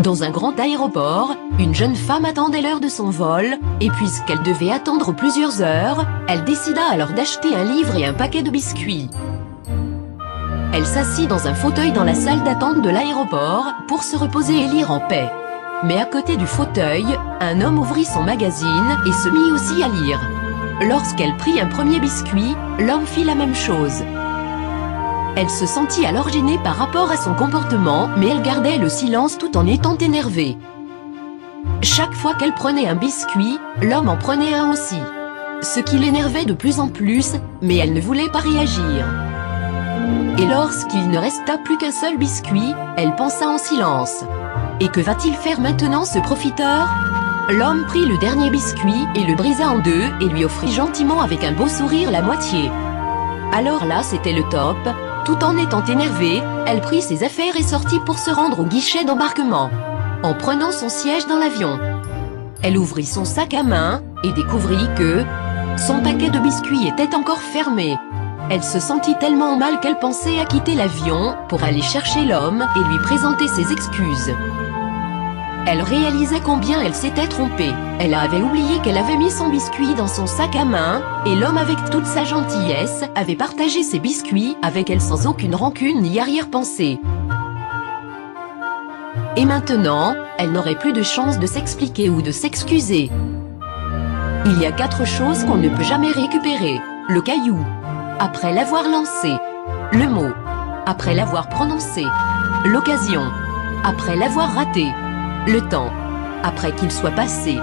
Dans un grand aéroport, une jeune femme attendait l'heure de son vol, et puisqu'elle devait attendre plusieurs heures, elle décida alors d'acheter un livre et un paquet de biscuits. Elle s'assit dans un fauteuil dans la salle d'attente de l'aéroport, pour se reposer et lire en paix. Mais à côté du fauteuil, un homme ouvrit son magazine et se mit aussi à lire. Lorsqu'elle prit un premier biscuit, l'homme fit la même chose. Elle se sentit alors gênée par rapport à son comportement, mais elle gardait le silence tout en étant énervée. Chaque fois qu'elle prenait un biscuit, l'homme en prenait un aussi. Ce qui l'énervait de plus en plus, mais elle ne voulait pas réagir. Et lorsqu'il ne resta plus qu'un seul biscuit, elle pensa en silence. Et que va-t-il faire maintenant ce profiteur? L'homme prit le dernier biscuit et le brisa en deux et lui offrit gentiment avec un beau sourire la moitié. Alors là c'était le top. Tout en étant énervée, elle prit ses affaires et sortit pour se rendre au guichet d'embarquement. En prenant son siège dans l'avion, elle ouvrit son sac à main et découvrit que son paquet de biscuits était encore fermé. Elle se sentit tellement mal qu'elle pensait à quitter l'avion pour aller chercher l'homme et lui présenter ses excuses. Elle réalisait combien elle s'était trompée. Elle avait oublié qu'elle avait mis son biscuit dans son sac à main, et l'homme avec toute sa gentillesse avait partagé ses biscuits avec elle sans aucune rancune ni arrière-pensée. Et maintenant, elle n'aurait plus de chance de s'expliquer ou de s'excuser. Il y a 4 choses qu'on ne peut jamais récupérer. Le caillou, après l'avoir lancé. Le mot, après l'avoir prononcé. L'occasion, après l'avoir raté. Le temps, après qu'il soit passé.